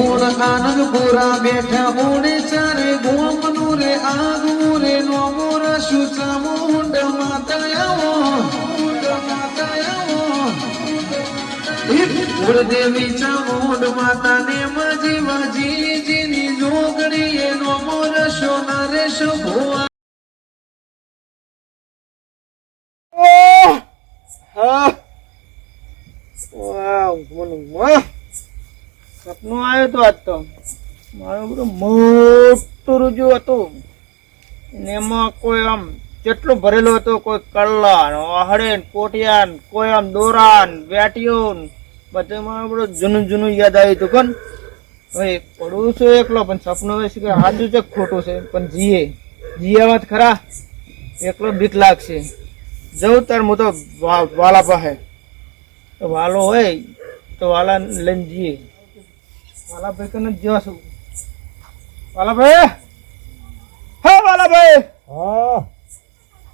ઓણ આનંદપુરા બેઠા ઓણે ચારે ગોમનું રે આગું રે નોમો રસુ ચામુંડ માતાયાઓ ગુરુદેવી ચામુંડ માતાને મજી મજી જીની જોગણી એ નોમો રસો નરેશ ભુવા સપનું આવ્યું તો આજ તો મારું બધું મોટું રૂજુ હતું ને એમાં કોઈ આમ જેટલું ભરેલું હતું, કોઈ કલ્લા વાહડે કોટિયા કોઈ આમ દોરા બેટીઓ બધું મારું બધું જૂનું જૂનું યાદ આવ્યું હતું. કોણ હવે પડું છું એકલો, પણ સપનું હોય છે કે સાચું છે ખોટું છે, પણ જીયામાં ખરા એકલો બીક લાગશે. જવું તાર હું તો વાલા પાસે, તો વાલો હોય તો વાલા લઈને જઈએ. વાલા ભાઈ કને જવા છું. વાલા ભાઈ, હા વાલા ભાઈ, હા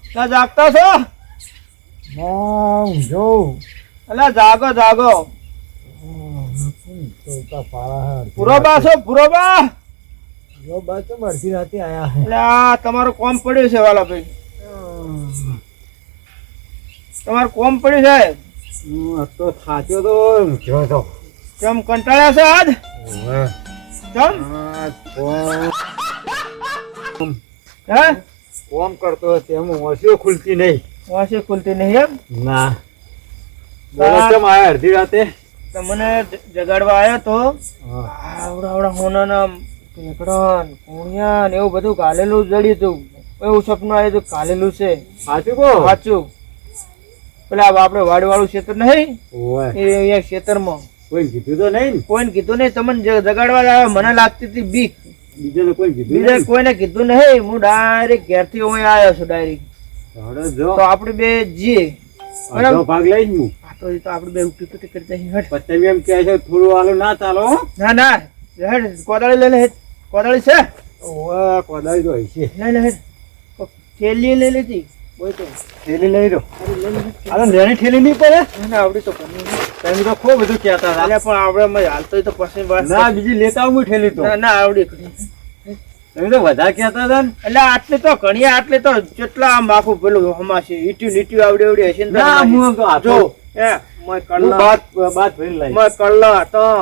ત્યાં જાગતા છો? ના જોઉં અલા જાગો જાગો. પુરોબા છો? પુરોબા જો બાચો અડધી રાતે આયા હે. એટલે આ તમારું કોમ પડ્યું છે વાલા ભાઈ, તમારું કોમ પડ્યું છે. તો થાચ્યો તો જો તો કેમ કંટાળ્યા છો આજ? કેમ હે કોમ કરતો તેમ ઓછીઓ ખુલતી નહીં. વાસી ખુલતી નહીં એમ? ના બોલો કેમ આયા અડધી રાતે? તમને જગાડવા આવ્યો તો આવડા હોનાના ઢેકડા કોણિયા ને એવું બધું કાલેલું જડ્યું હતું. એવું સપનું આવ્યું હતું કાલેલું છે. સાચું કહો? સાચું. પેલા આપડે વાડવાળું ક્ષેત્ર નહીં ઓય એ અહીંયા ક્ષેત્રમાં કોઈ કીધું તો નહીં ને? કોઈને કીધું નહીં. તમને જગાડવા આવ્યા, મને લાગતી હતી બીક. બીજે તો કોઈ કીધું બીજે નહીં? કોઈને કીધું નહીં. હું ડાયરેક્ટ ઘેરથી અહીં આવ્યો છું ડાયરેક્ટ. હવે જો તો આપણે બે જઈએ. અડધો ભાગ લઈશ હું. હા તો એ તો આપણે બે ઉઠી પીટી કરી દઈએ. હટ. પછી એમ કહે છે થોડું હાલું ના ચાલો હો? ના ના હેડ, કોદાળી લઈ લે. હેડ. કોદાળી છે? ઓય કોદાળી તો હશે. લઈ લે હેડ. થેલી લઈ લેતી. બોલ તો થેલી લઈ લો. અરે લઈ લે. અરે લેણી થેલી નહીં પડે? ના ના આવડી તો પની. તમે તો ખૂબ બધું કહેતા હતા. અલ્યા પણ આપણે મેં હાલતો તો પછી વાત. ના બીજી લેતા આવું થેલી તો. ના ના આવડી ખરી. તમે તો વધારે કહેતા હતા ને. એટલે આટલે તો ઘણી આટલે તો જેટલા આમ આખું પેલું હમાશે ઈટ્યું નીટ્યું આવડી આવડી હશે ને તો ના હમાશે. હું તો હાથો જો એ મય હું કલ્લા બાત ભરી લઈ. મય કલ્લા હતા,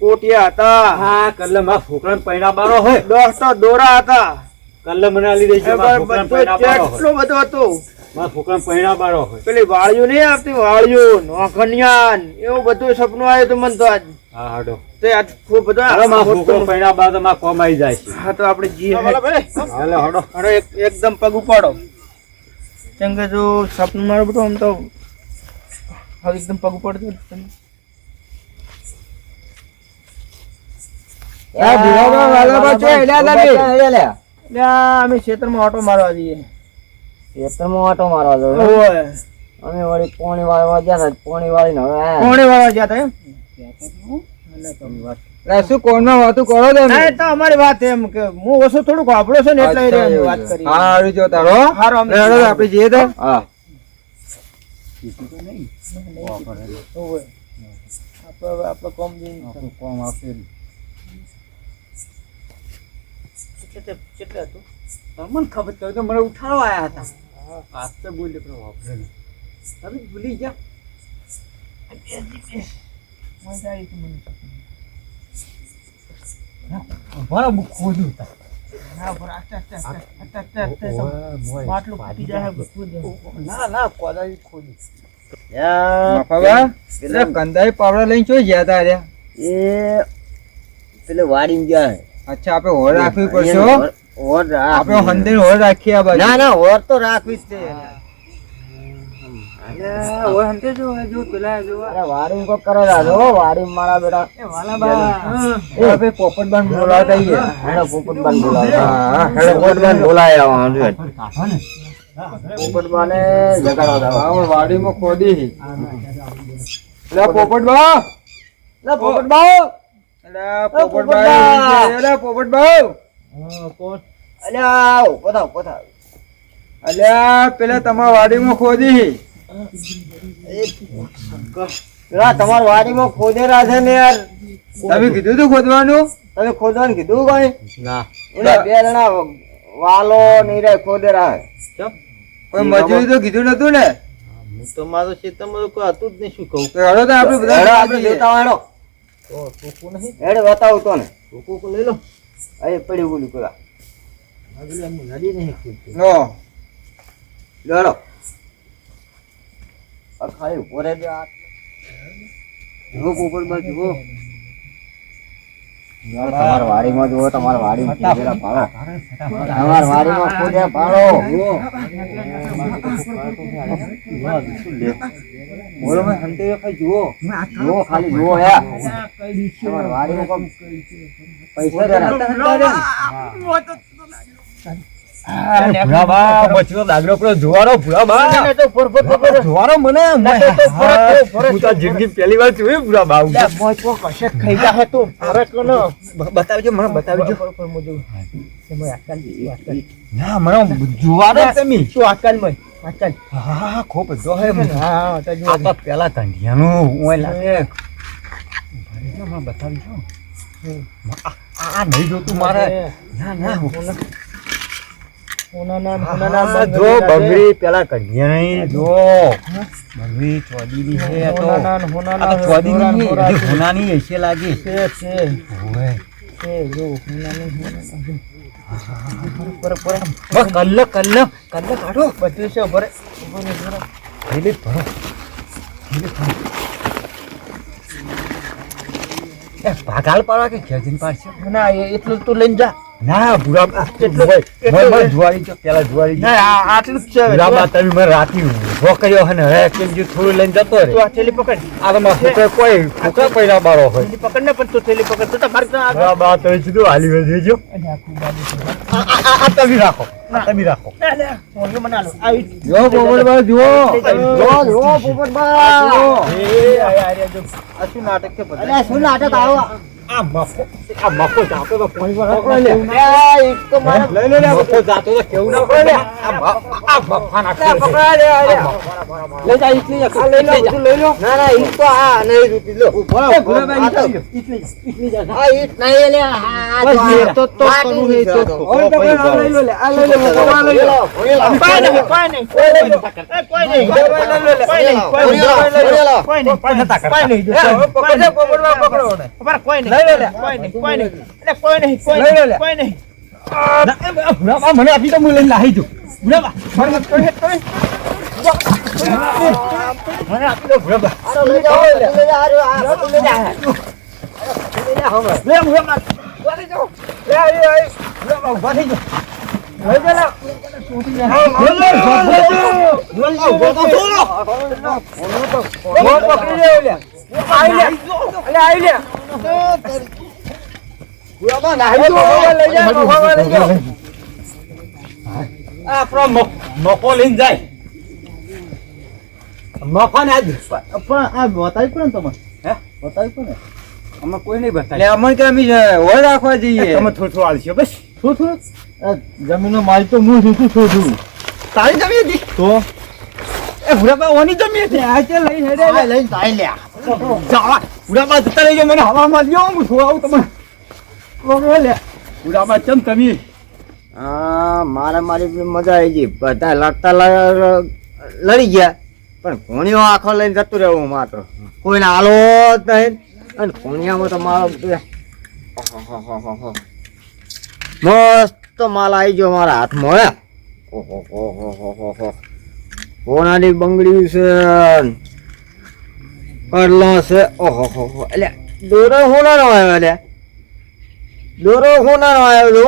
કોટિયા હતા, હા કલ્લે માં ફોકરાને પૈણા બારો હોય. દોસ્તો દોરા હતા, કલ્લે મને આલી દઈ છે માં ફોકરાને પૈણા બારો હોય. કેટલું બધું હતું. માં ફોકરાને પૈણા બારો હોય. પેલી વાળિયું નહીં આવતી, વાળિયું નોખનિયા એવું બધું સપનું આવ્યું હતું મને તો આજ. હા હાડો. તે આજ ખૂબ બધું અરે માં ફોકરો પૈણા બાર તો માં કોમ આવી જાય છે. હા તો આપણે જીએ. હાલે હાડો. અરે એકદમ પગ ઉપાડો. કેમ કે જો સપનું મારું બધું આમ તો હવે એકદમ પગ ઉપાડતો તમે. અમે ક્ષેત્રમાં ઓટો મારવા જઈએ. ઓટો મારવા દો. ઓય અમે વળી પોણી વાળવા ગયા હતા. પોણી વાળીને હવે આયા. કોણે વાળવા ગયા હતા એમ? શું કોણમાં વાતું કરો છો? ના એ તો અમારી વાત એમ કે હું ઓછું થોડુંક વાપરો છે ને એટલે એ રહ્યો વાત કરી. હારું જો તારો. હારો અમને આપણે જઈએ તો. હા ઓય. આપણે કોમ જઈને કોમ આપે. કેટલા હતું? તમને ખબર તો તો મને ઉઠાડવા આયા હતા. આજ તો બોલે પણ વાપરે નહીં. તમે ભૂલી ગયા. મજા આવી હતી મને. મારા મુખ ખોદું. ના પણ આસ્તે માટલું ફૂટી જાય. ના ના કોદાળી ખોદું. કંદાઈ પાવડા લઈને ચોઈ ગયા તા રે? એ પેલે વાડી ગયા. અચ્છા આપણે હોર રાખવી પડશે હો. ઓર આપણે હંદેર હોર રાખીએ આ બાજુ. ના ના ઓર તો રાખવી જ છે. ઓય હંતે જો પેલા જો અરે વાડી કો કરે રાજો વાડી મારા બેટા. એ વાલા બા એ હવે પોપટબાન બોલાવતા આઈએ. હેડો પોપટબાન બોલાવો. હા હેડો પોપટબાન બોલાય આવવાનું. પોપટબાને જગાડવા દો. આ વાડીમાં ખોદી. લે પોપટબા. લે પોપટબા. લે પોપટબા. લે પોપટબા. કોણ? અલ્યા પોતા પોતા. અલ્યા પેલા તમારા વાડીમાં ખોદી. પેલા તમારી વાડીમાં ખોદેરા છે ને યાર. તમે કીધું તું ખોદવાનું? તમે ખોદવાનું કીધું કોઈ? ના એના બે જણા વાલો નીરે ખોદેરા હે. કોઈ મજૂરી તો કીધું નતું ને? હું તો મારું ખેતરમાં કોઈ હતું જ નહીં, શું કહું? તો હેડો તો આપણે બધા હેડો આપણે જોતા હોય હેડો. તો ટોકું નહીં, હેડો બતાવું તો ને. ટોકું લઈ લો. અહીં પડ્યું બોલું પેલા. આગળ એમ નદી નહીં ખેડતી. નો હેડો. આ ખાલી ઉભો રહેજો આ. જુઓ પોપટમાં જુઓ. તમારા વાડીમાં જુઓ, તમારા વાડીમાં ખોદેરા પાડો. તમારા વાડીમાં ખોદેરા પાડો. જુઓ. બોલો મેં હંતે ખાઈ જુઓ જુઓ ખાલી જુઓ યાર. તમારા વાડીમાં કોમ પૈસા દેના. ભૂરાબા બચ્યો દાગલો પેલો જોવાનો ભૂરાબા ના, તો ફરફર ફરફર. જોવાનો મને તો ફરક. હું તો જિંદગી પહેલી વાર જોયું ભૂરાબા લે, મોચો કશે ખાઈ જાહે તું. ફરક ન. બતાવજો મને બતાવજો ફરફર મોજો. એમાં આકાલ જેવી આકાલ. ના મને જોવાનો જ તમે શું આકાલમાં? આકાલ. હા ખૂબ બધો હે હા, તો જુઓ. આ તો પેલા કંઢિયાનું ઓય લાગે મને બતાવજો આ નહીં જોતું મારે ના ના હોનાના જો બંગડી પેલા કંઢિયા નહીં જો બંગડી ચોદીની છે આ તો આ તો ચોદીની નહીં, હજી હોનાની એસે લાગે છે ઓય જો હોનાની. બસ કલ્લ કાઢો બધું છે ભરે. થેલી ભરો એ ભાગાલ પાડવા કે ખેંચીને પાડશે ના, એટલું તું લઈને જા. ના ભૂરા જુવારી છે પેલા જુવારી છે. ના, આટલું જ છે. ભૂરાબા તમે મને રાતી ઉભો કર્યો હે ને હવે કેમ જે થોડું લઈને જતો રે તું આ થેલી પકડ. આ તો મારે કોઈ ફૂકા પૈડા બારો હોય થેલી પકડ ને, પણ તું થેલી પકડ. તું તો મારે તો આગળ. ભૂરાબા તમે સીધું હાલી વેચજો અને આખું બાજુ છે. આ તમે રાખો આ તમે રાખો લે, લે, ફોન મને આલો. આવી. જો પોપટભાઈ જુઓ. જુઓ પોપટબા. એ આયા જો. આ શું નાટક છે બધા? અરે શું નાટક આવો. આ મફો જાતો તો પોણી વાળો એ એક તો મારે લઈ લે મફો જાતો તો કેવું ના પડે આ મફા નાખી પકડા લે. લઈ જા ઈટલી ખા લઈ લો. લઈ લો. ના ના ઈટ તો આ નહીં રૂટી લો. ભૂરાભાઈ આ તો નીકળી જાઓ. આ ઈટ નહીં લે. આ બસ એ તો કરું હે તો. ઓય તો કોઈ આ લઈ લો લે. આ લઈ લો આ લઈ લો. કોઈ નહીં, કોઈ નહીં, કોઈ નહીં. કોઈ નહીં. કોઈ નહીં, કોઈ નહીં. કોઈ નહીં, કોઈ નહીં. કોઈ નહીં. કોઈ નહીં, કોઈ નહીં, કોઈ નહીં. એટલે કોઈ નહીં, કોઈ નહીં, કોઈ નહીં. ભૂરાબા મને આપી તો હું લઈને લાવી દઉં ભૂરાબા કોઈ નહીં, કોઈ નહીં. મને આપી દો ભૂરાબા આ લઈ જાઓ. લઈ જા. આ લઈ જા. લે ભૂરાબા વાળી જાઓ લે આવી ભૂરાબા ઉભા થઈ જાઓ લઈ જા નફો લઈને જાય નફા ને આજ પણ આ બતાવી પડે ને તમે. હે? બતાવી પડે. અમે કોઈ નહીં એટલે બતાવી અમને કે અમે હોય રાખવા જઈએ. તમે થોડું આવશે બસ શું થયું? આ જમીનનો માલ તો હું છું, શું છું? તારી જમી હતી તો એ ભૂરાબા ઓની જમી હતી આ છે લઈ હેડે આ લઈને જાય લ્યા. જાવા ભૂરાબા જતા રહેજો મને હવામાં લ્યો હું થોડાવું તમને લે ભૂરાબા ચમ તમે હા મારી મજા આવી ગઈ. બધા લડતા લડી ગયા પણ ઘોણીઓ આખો લઈને જતું રહેવું માત્ર. કોઈને હાલો જ નહીં. અને ઘોણિયામાં તો મારો મસ્ત માલ આવી ગયો મારા હાથમાં. ઓહો સોનાની બંગડી છે, કરલો છે. ઓહો એટલે દોરો સોનાનો આવ્યો. એટલે દોરો સોનાનો આવ્યો છો.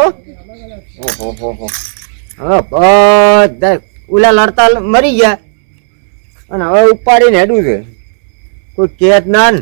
ઓહો હવે બધા ઓલા લડતા મરી ગયા અને હવે ઉપાડીને હેડું છે. કોઈ કેત ના ને